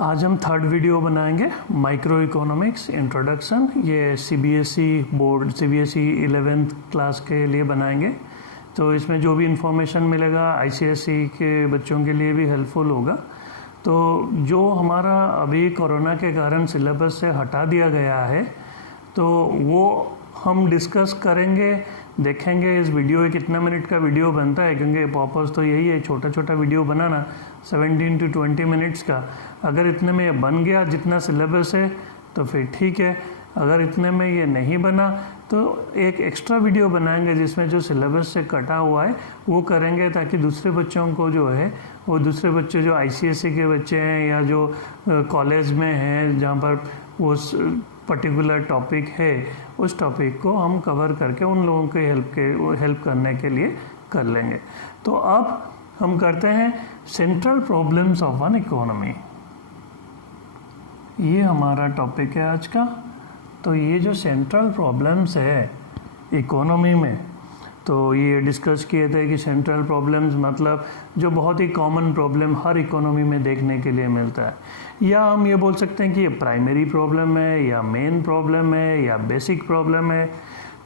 आज हम third video बनाएंगे माइक्रो इकोनॉमिक्स इंट्रोडक्शन। ये CBSE board CBSE 11th class के लिए बनाएंगे। तो इसमें जो भी इंफॉर्मेशन मिलेगा आईसीएसई के बच्चों के लिए भी हेल्पफुल होगा। तो जो हमारा अभी कोरोना के कारण सिलेबस से हटा दिया गया है तो वो हम डिस्कस करेंगे, देखेंगे इस वीडियो कितना मिनट का वीडियो बनता है, क्योंकि पर्पस तो यही है छोटा छोटा वीडियो बनाना 17 to 20 मिनट्स का। अगर इतने में ये बन गया जितना सिलेबस है तो फिर ठीक है, अगर इतने में ये नहीं बना तो एक एक्स्ट्रा वीडियो बनाएंगे जिसमें जो सिलेबस से कटा हुआ है वो करेंगे, ताकि दूसरे बच्चों को जो है वो दूसरे बच्चे जो आईसीएसई के बच्चे हैं या जो कॉलेज में हैं जहाँ पर वो पर्टिकुलर टॉपिक है उस टॉपिक को हम कवर करके उन लोगों के हेल्प करने के लिए कर लेंगे। तो अब हम करते हैं central problems of an economy. ये हमारा टॉपिक है आज का। तो ये जो सेंट्रल प्रॉब्लम्स है इकोनॉमी में, तो ये डिस्कस किए थे कि सेंट्रल प्रॉब्लम्स मतलब जो बहुत ही कॉमन प्रॉब्लम हर इकोनॉमी में देखने के लिए मिलता है, या हम ये बोल सकते हैं कि ये प्राइमरी प्रॉब्लम है या मेन प्रॉब्लम है या बेसिक प्रॉब्लम है।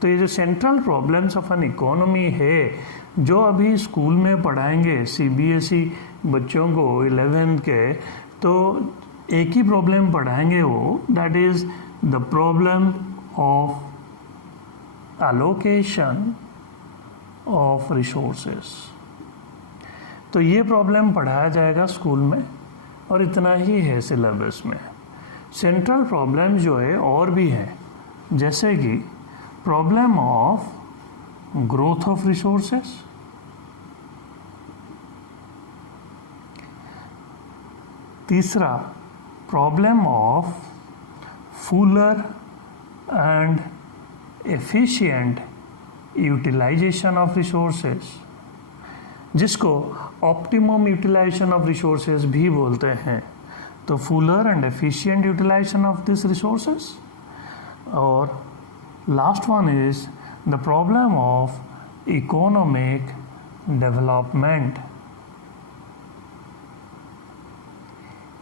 तो ये जो central problems of an economy है जो अभी स्कूल में पढ़ाएंगे सीबीएसई बच्चों को 11th के, तो एक ही प्रॉब्लम पढ़ाएंगे वो, that is the problem of allocation of resources. तो ये प्रॉब्लम पढ़ाया जाएगा स्कूल में और इतना ही है सिलेबस में। सेंट्रल प्रॉब्लम जो है और भी हैं, जैसे कि problem of growth of resources, तीसरा problem of fuller and efficient utilisation of resources, जिसको ऑप्टिमम यूटिलाइजेशन ऑफ रिसोर्सेस भी बोलते हैं। तो fuller and efficient utilisation of this resources. और last one is the problem of economic development.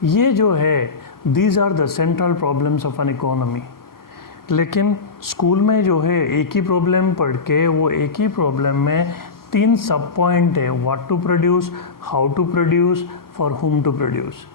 ये जो है these are the central problems of an economy. लेकिन स्कूल में जो है एक ही प्रॉब्लम पढ़ के वो एक ही प्रॉब्लम में 3 सब पॉइंट है, what to produce, how to produce, for whom to produce.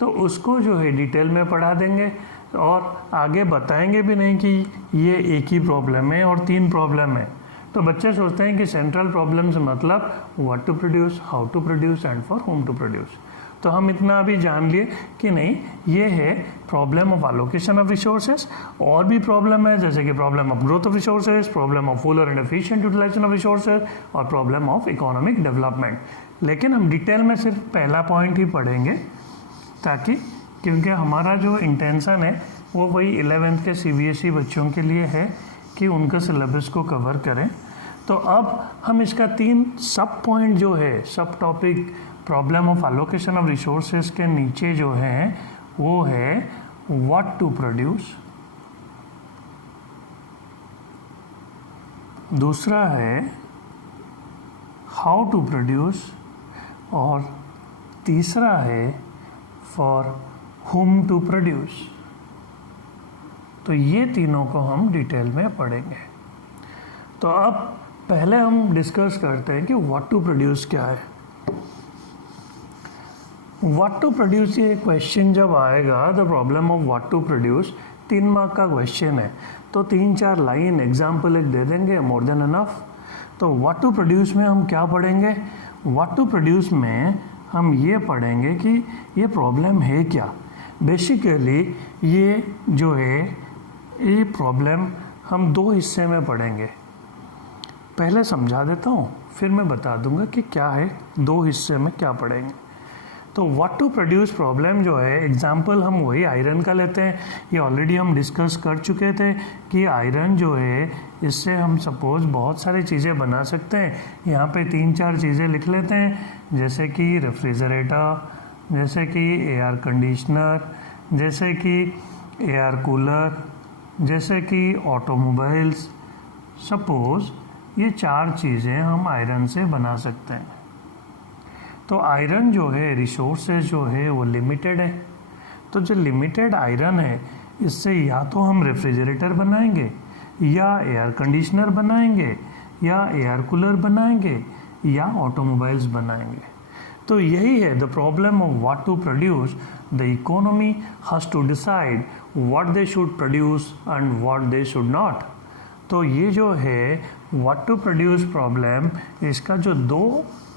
तो उसको जो है डिटेल में पढ़ा देंगे और आगे बताएंगे भी नहीं कि ये एक ही प्रॉब्लम है और 3 प्रॉब्लम है। तो बच्चे सोचते हैं कि सेंट्रल प्रॉब्लम्स मतलब what to produce, how to produce and for whom to produce. तो हम इतना अभी जान लिए कि नहीं, ये है problem of allocation of resources. और भी प्रॉब्लम है जैसे कि problem of growth of resources, problem of fuller and efficient utilisation of resources और प्रॉब्लम ऑफ इकोनॉमिक डेवलपमेंट। लेकिन हम डिटेल में सिर्फ पहला पॉइंट ही पढ़ेंगे, ताकि क्योंकि हमारा जो इंटेंशन है वो वही 11th के सीबीएसई बच्चों के लिए है कि उनका सिलेबस को कवर करें। तो अब हम इसका 3 सब पॉइंट जो है, सब topic problem of allocation of resources के नीचे जो है वो है व्हाट टू प्रोड्यूस, दूसरा है हाउ टू प्रोड्यूस और तीसरा है फॉर हुम टू प्रोड्यूस। तो ये तीनों को हम डिटेल में पढ़ेंगे। तो अब पहले हम डिस्कस करते हैं कि व्हाट टू प्रोड्यूस क्या है। व्हाट टू प्रोड्यूस ये क्वेश्चन जब आएगा, the problem of what to produce 3 mark का क्वेश्चन है, तो 3-4 लाइन एग्जाम्पल एक दे देंगे, मोर देन इनफ। तो व्हाट टू प्रोड्यूस में हम क्या पढ़ेंगे? व्हाट टू प्रोड्यूस में हम ये पढ़ेंगे कि ये प्रॉब्लम है क्या। बेसिकली ये जो है ये प्रॉब्लम हम 2 हिस्से में पढ़ेंगे। पहले समझा देता हूँ, फिर मैं बता दूंगा कि क्या है 2 हिस्से में क्या पढ़ेंगे। तो व्हाट टू प्रोड्यूस प्रॉब्लम जो है, एग्जाम्पल हम वही आयरन का लेते हैं। ये ऑलरेडी हम डिस्कस कर चुके थे कि आयरन जो है इससे हम सपोज बहुत सारी चीज़ें बना सकते हैं। यहाँ पे 3-4 चीज़ें लिख लेते हैं, जैसे कि रेफ्रिजरेटर, जैसे कि एयर कंडीशनर, जैसे कि एयर कूलर, जैसे कि ऑटोमोबाइल्स। सपोज ये 4 चीज़ें हम आयरन से बना सकते हैं। तो आयरन जो है रिसोर्सेज जो है वो लिमिटेड है, तो जो लिमिटेड आयरन है इससे या तो हम रेफ्रिजरेटर बनाएंगे, या एयर कंडीशनर बनाएंगे, या एयर कूलर बनाएंगे, या ऑटोमोबाइल्स बनाएंगे। तो यही है the problem of what to produce. The economy has to decide what they should produce and what they should not. तो ये जो है व्हाट टू प्रोड्यूस प्रॉब्लम, इसका जो दो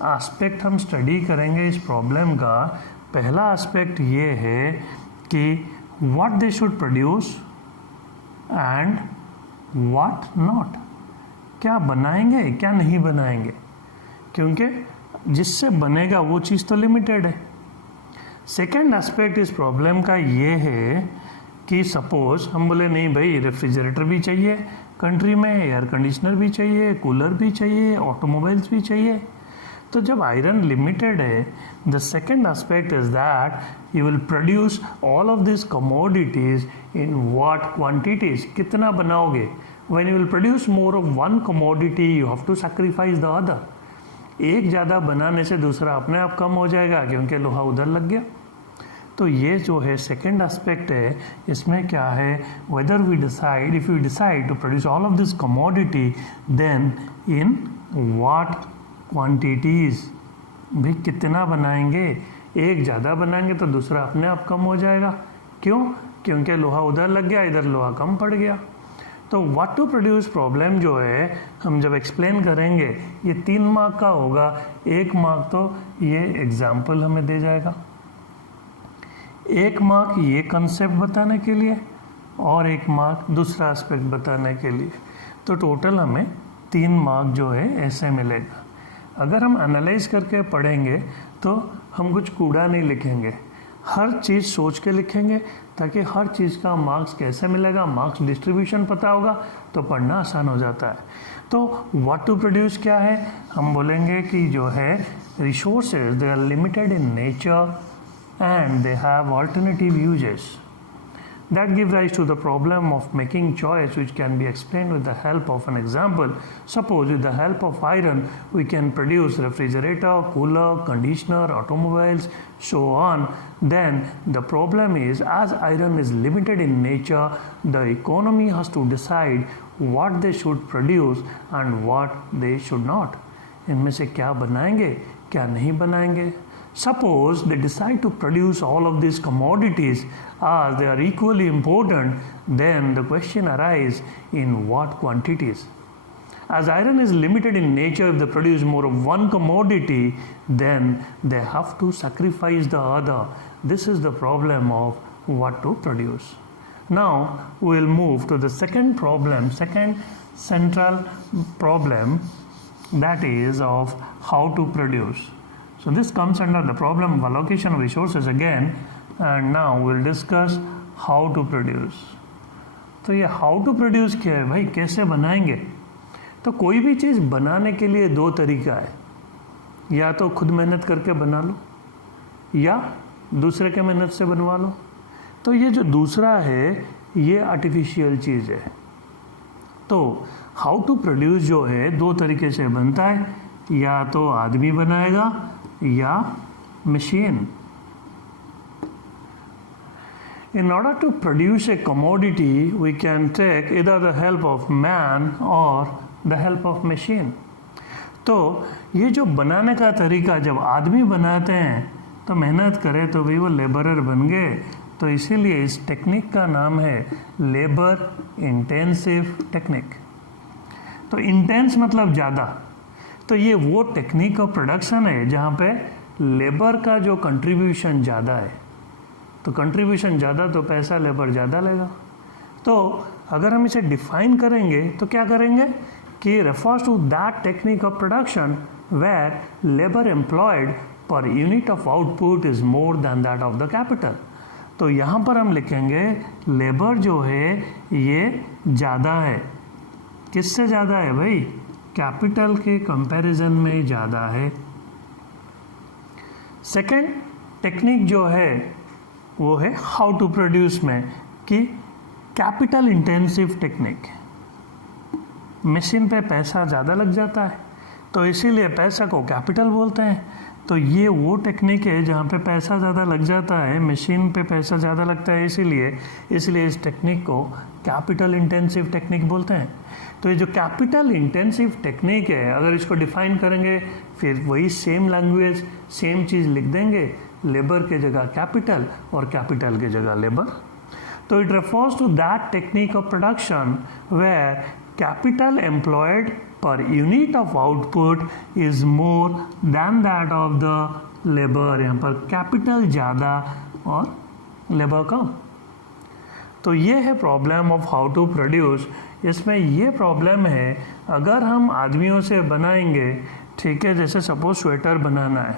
एस्पेक्ट हम स्टडी करेंगे इस प्रॉब्लम का। पहला एस्पेक्ट ये है कि what they should produce and what not, क्या बनाएंगे क्या नहीं बनाएंगे, क्योंकि जिससे बनेगा वो चीज़ तो लिमिटेड है। सेकेंड एस्पेक्ट इस प्रॉब्लम का ये है कि सपोज हम बोले नहीं भाई रेफ्रिजरेटर भी चाहिए कंट्री में, एयर कंडीशनर भी चाहिए, कूलर भी चाहिए, ऑटोमोबाइल्स भी चाहिए। तो जब आयरन लिमिटेड है, the second aspect is that you will produce all of this commodities in what quantities, कितना बनाओगे। When you will produce more of one commodity you have to sacrifice the other. एक ज़्यादा बनाने से दूसरा अपने आप कम हो जाएगा क्योंकि लोहा उधर लग गया। तो ये जो है सेकेंड एस्पेक्ट है, इसमें क्या है, whether we decide, if we decide to produce all of this commodity then in what quantities, भाई कितना बनाएंगे। एक ज़्यादा बनाएंगे तो दूसरा अपने आप कम हो जाएगा, क्यों, क्योंकि लोहा उधर लग गया, इधर लोहा कम पड़ गया। तो व्हाट टू प्रोड्यूस प्रॉब्लम जो है हम जब एक्सप्लेन करेंगे ये 3 मार्क का होगा। 1 मार्क तो ये एग्जाम्पल हमें दे जाएगा, 1 मार्क ये कंसेप्ट बताने के लिए, और 1 मार्क दूसरा एस्पेक्ट बताने के लिए। तो टोटल हमें 3 मार्क जो है ऐसे मिलेगा। अगर हम एनालाइज करके पढ़ेंगे तो हम कुछ कूड़ा नहीं लिखेंगे, हर चीज़ सोच के लिखेंगे ताकि हर चीज़ का मार्क्स कैसे मिलेगा, मार्क्स डिस्ट्रीब्यूशन पता होगा तो पढ़ना आसान हो जाता है। तो व्हाट टू प्रोड्यूस क्या है, हम बोलेंगे कि जो है resources they are limited in nature and they have alternative uses that give rise to the problem of making choice, which can be explained with the help of an example. Suppose with the help of iron we can produce refrigerator, cooler, conditioner, automobiles, so on. Then the problem is, as iron is limited in nature, the economy has to decide what they should produce and what they should not. इनमें से क्या बनाएंगे क्या नहीं बनाएंगे। Suppose they decide to produce all of these commodities as they are equally important, then the question arises in what quantities. As iron is limited in nature, if they produce more of one commodity, then they have to sacrifice the other. This is the problem of what to produce. Now we will move to the second problem, second central problem, that is of how to produce. So this comes under the problem of allocation of resources again, and now we'll discuss how to produce. तो ये how to produce क्या है भाई, कैसे बनाएंगे। तो कोई भी चीज़ बनाने के लिए 2 तरीका है, या तो खुद मेहनत करके बना लो या दूसरे के मेहनत से बनवा लो। तो ये जो दूसरा है ये आर्टिफिशियल चीज़ है। तो हाउ टू प्रोड्यूस जो है 2 तरीके से बनता है, या तो आदमी बनाएगा या machine. In order to produce a commodity, we can take either the help of man or the help of machine. तो ये जो बनाने का तरीका, जब आदमी बनाते हैं तो मेहनत करे तो भी वो लेबरर बन गए, तो इसीलिए इस टेक्निक का नाम है लेबर इंटेंसिव टेक्निक। तो इंटेंस मतलब ज़्यादा, तो ये वो टेक्निक ऑफ प्रोडक्शन है जहाँ पे लेबर का जो कंट्रीब्यूशन ज़्यादा है। तो कंट्रीब्यूशन ज़्यादा तो पैसा लेबर ज़्यादा लेगा। तो अगर हम इसे डिफाइन करेंगे तो क्या करेंगे कि refers to that technique of production where labour employed per unit of output is more than that of the capital. तो यहाँ पर हम लिखेंगे लेबर जो है ये ज़्यादा है। किससे ज़्यादा है भाई, कैपिटल के कंपैरिजन में ज़्यादा है। सेकेंड टेक्निक जो है वो है हाउ टू प्रोड्यूस में कि कैपिटल इंटेंसिव टेक्निक। मशीन पे पैसा ज़्यादा लग जाता है तो इसीलिए पैसा को कैपिटल बोलते हैं। तो ये वो टेक्निक है जहाँ पे पैसा ज़्यादा लग जाता है, मशीन पे पैसा ज़्यादा लगता है, इसलिए इस टेक्निक को कैपिटल इंटेंसिव टेक्निक बोलते हैं। तो ये जो कैपिटल इंटेंसिव टेक्निक है, अगर इसको डिफाइन करेंगे फिर वही सेम लैंग्वेज सेम चीज़ लिख देंगे, लेबर के जगह कैपिटल और कैपिटल के जगह लेबर। तो it refers to that technique of production where capital employed per unit of output is more than that of the labor। यहाँ पर कैपिटल ज़्यादा और लेबर कम। तो ये है problem of how to produce. इसमें ये प्रॉब्लम है, अगर हम आदमियों से बनाएंगे, ठीक है, जैसे सपोज स्वेटर बनाना है,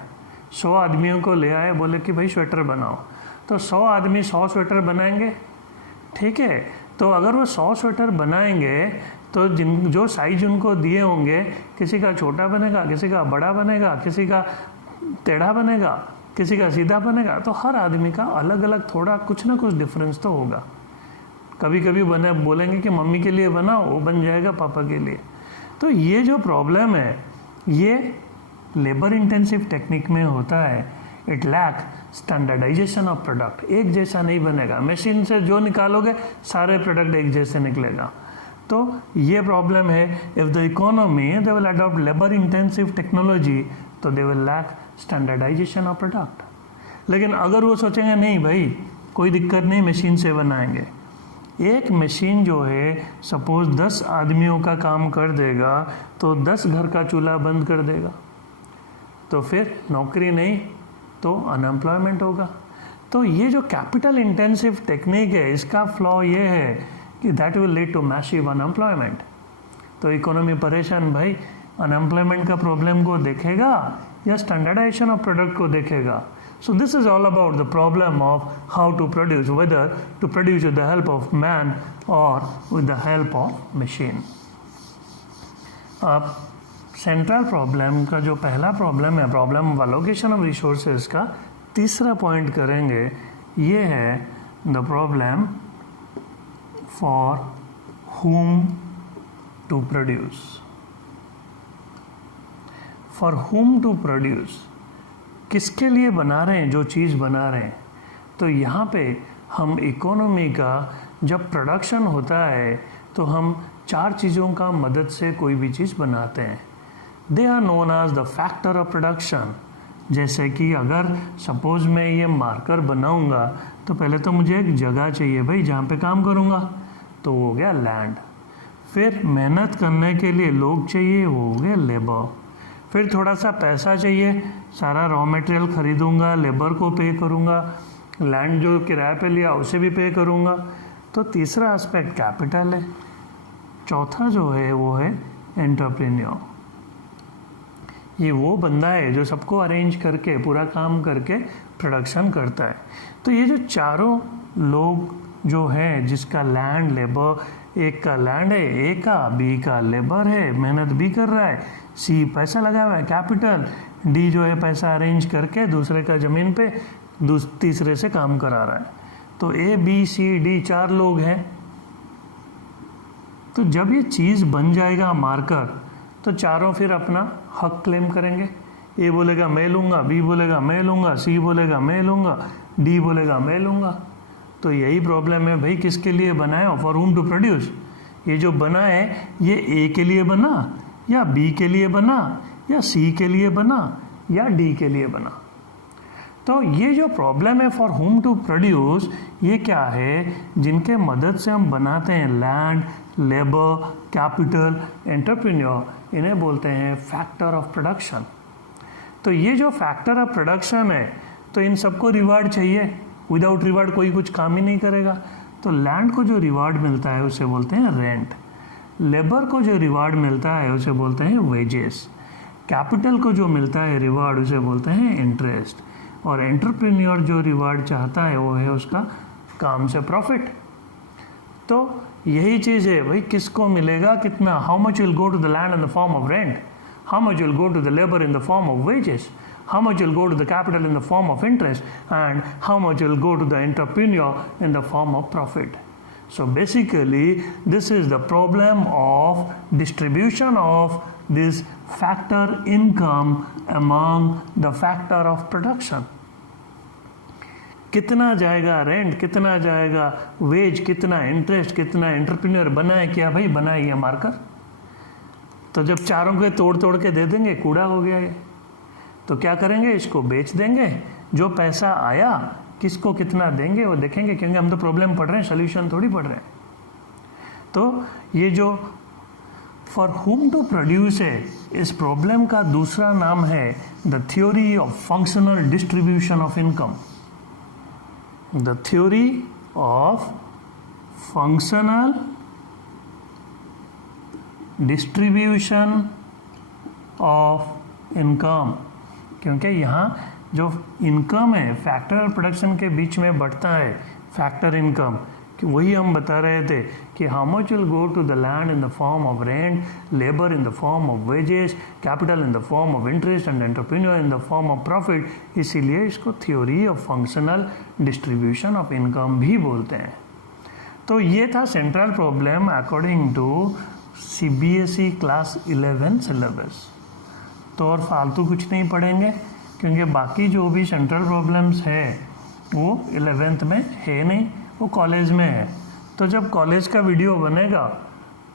100 आदमियों को ले आए, बोले कि भाई स्वेटर बनाओ, तो 100 आदमी 100 स्वेटर बनाएंगे, ठीक है। तो अगर वो 100 स्वेटर बनाएंगे तो जो साइज उनको दिए होंगे, किसी का छोटा बनेगा, किसी का बड़ा बनेगा, किसी का टेढ़ा बनेगा, किसी का सीधा बनेगा, तो हर आदमी का अलग अलग थोड़ा कुछ ना कुछ डिफरेंस तो होगा। कभी कभी बोलेंगे कि मम्मी के लिए बनाओ, वो बन जाएगा पापा के लिए। तो ये जो प्रॉब्लम है ये लेबर इंटेंसिव टेक्निक में होता है। It lack standardisation of product, एक जैसा नहीं बनेगा, मशीन से जो निकालोगे सारे प्रोडक्ट एक जैसे निकलेगा। तो ये प्रॉब्लम है। If the economy they will adopt labour intensive technology तो they will lack standardisation of product. लेकिन अगर वो सोचेंगे नहीं भाई कोई दिक्कत नहीं, मशीन से बनाएंगे, एक मशीन जो है सपोज 10 आदमियों का काम कर देगा तो 10 घर का चूल्हा बंद कर देगा, तो फिर नौकरी नहीं तो अनएम्प्लॉयमेंट होगा। तो ये जो कैपिटल इंटेंसिव टेक्निक है इसका फ्लॉ ये है कि that will lead to massive unemployment. तो इकोनॉमी परेशान भाई, अनएम्प्लॉयमेंट का प्रॉब्लम को देखेगा या स्टैंडर्डाइजेशन ऑफ प्रोडक्ट को देखेगा। So this is all about the problem of how to produce, whether to produce with the help of man or with the help of machine. अब central problem का जो पहला problem है, problem of allocation of resources का तीसरा point करेंगे, ये है the problem for whom to produce। For whom to produce, किसके लिए बना रहे हैं जो चीज़ बना रहे हैं। तो यहाँ पे हम इकोनॉमी का जब प्रोडक्शन होता है तो हम 4 चीज़ों का मदद से कोई भी चीज़ बनाते हैं। They are known as the factor of production. जैसे कि अगर सपोज मैं ये मार्कर बनाऊंगा तो पहले तो मुझे एक जगह चाहिए भाई जहाँ पे काम करूँगा, तो वो हो गया लैंड। फिर मेहनत करने के लिए लोग चाहिए, वो हो गया लेबर। फिर थोड़ा सा पैसा चाहिए, सारा रॉ मटेरियल खरीदूंगा, लेबर को पे करूंगा, लैंड जो किराए पे लिया उसे भी पे करूंगा। तो तीसरा एस्पेक्ट कैपिटल है। चौथा जो है वो है एंटरप्रेन्योर। ये वो बंदा है जो सबको अरेंज करके पूरा काम करके प्रोडक्शन करता है। तो ये जो चारों लोग जो हैं जिसका लैंड लेबर, एक का लैंड है, ए का, बी का लेबर है, मेहनत भी कर रहा है, सी पैसा लगा हुआ है कैपिटल, डी जो है पैसा अरेंज करके दूसरे का ज़मीन पे तीसरे से काम करा रहा है। तो ए बी सी डी 4 लोग हैं। तो जब ये चीज़ बन जाएगा मार्कर तो चारों फिर अपना हक क्लेम करेंगे। ए बोलेगा मैं लूँगा, बी बोलेगा मैं लूँगा, सी बोलेगा मैं लूँगा, डी बोलेगा मैं लूँगा। तो यही प्रॉब्लम है भाई, किसके लिए बना है, फॉर whom टू प्रोड्यूस। ये जो बना है ये ए के लिए बना या बी के लिए बना या सी के लिए बना या डी के लिए बना। तो ये जो प्रॉब्लम है फॉर whom टू प्रोड्यूस, ये क्या है, जिनके मदद से हम बनाते हैं लैंड, लेबर, कैपिटल, एंटरप्रेन्योर, इन्हें बोलते हैं फैक्टर ऑफ प्रोडक्शन। तो ये जो फैक्टर ऑफ प्रोडक्शन है, तो इन सबको रिवार्ड चाहिए, विदाउट रिवार्ड कोई कुछ काम ही नहीं करेगा। तो लैंड को जो रिवार्ड मिलता है उसे बोलते हैं रेंट, लेबर को जो रिवार्ड मिलता है उसे बोलते हैं वेजेस, कैपिटल को जो मिलता है रिवार्ड उसे बोलते हैं इंटरेस्ट, और एंटरप्रेन्योर जो रिवार्ड चाहता है वो है उसका काम से प्रॉफिट। तो यही चीज़ है भाई, किसको मिलेगा कितना, how much will go to the land in the form of rent, how much will go to the labor in the form of wages, how much will go to the capital in the form of interest, and how much will go to the entrepreneur in the form of profit. So basically this is the problem of distribution of this factor income among the factor of production. कितना जाएगा rent, कितना जाएगा veg, कितना interest, कितना entrepreneur बनाए क्या भाई, बनाए ये मार्कर। तो जब चारों के तोड़ तोड़ के दे देंगे, कूड़ा हो गया ये, तो क्या करेंगे, इसको बेच देंगे, जो पैसा आया किसको कितना देंगे वो देखेंगे, क्योंकि हम तो प्रॉब्लम पढ़ रहे हैं, सोल्यूशन थोड़ी पढ़ रहे हैं। तो ये जो फॉर हुम टू प्रोड्यूस है, इस प्रॉब्लम का दूसरा नाम है the theory of functional distribution of income. The theory of functional distribution of income, क्योंकि यहाँ जो इनकम है फैक्टर और प्रोडक्शन के बीच में बढ़ता है, फैक्टर इनकम, कि वही हम बता रहे थे कि how much will go to the land in the form of rent, labour in the form of wages, capital in the form of interest and entrepreneur in the form of profit. इसीलिए इसको theory of functional distribution of income भी बोलते हैं। तो ये था central problem according to CBSE class 11 syllabus. तो और फालतू कुछ नहीं पढ़ेंगे, क्योंकि बाकी जो भी सेंट्रल प्रॉब्लम्स है वो 11th में है नहीं, वो कॉलेज में है। तो जब कॉलेज का वीडियो बनेगा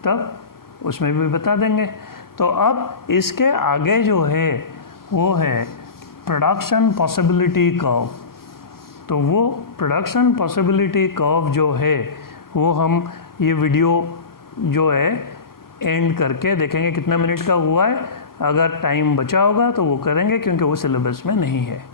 तब उसमें भी बता देंगे। तो अब इसके आगे जो है वो है प्रोडक्शन पॉसिबिलिटी कर्व। तो वो प्रोडक्शन पॉसिबिलिटी कर्व जो है वो हम ये वीडियो जो है एंड करके देखेंगे कितना मिनट का हुआ है। अगर टाइम बचा होगा तो वो करेंगे, क्योंकि वो सिलेबस में नहीं है।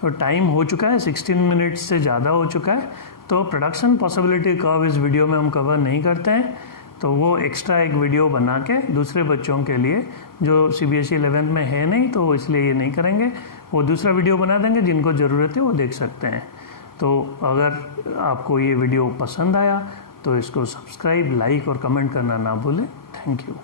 तो टाइम हो चुका है, 16 मिनट्स से ज़्यादा हो चुका है। तो प्रोडक्शन पॉसिबिलिटी कर्व इस वीडियो में हम कवर नहीं करते हैं, तो वो एक्स्ट्रा एक वीडियो बना के दूसरे बच्चों के लिए जो CBSE 11th में है नहीं, तो इसलिए ये नहीं करेंगे। वो दूसरा वीडियो बना देंगे, जिनको ज़रूरत है वो देख सकते हैं। तो अगर आपको ये वीडियो पसंद आया तो इसको सब्सक्राइब, लाइक और कमेंट करना ना भूलें। Thank you.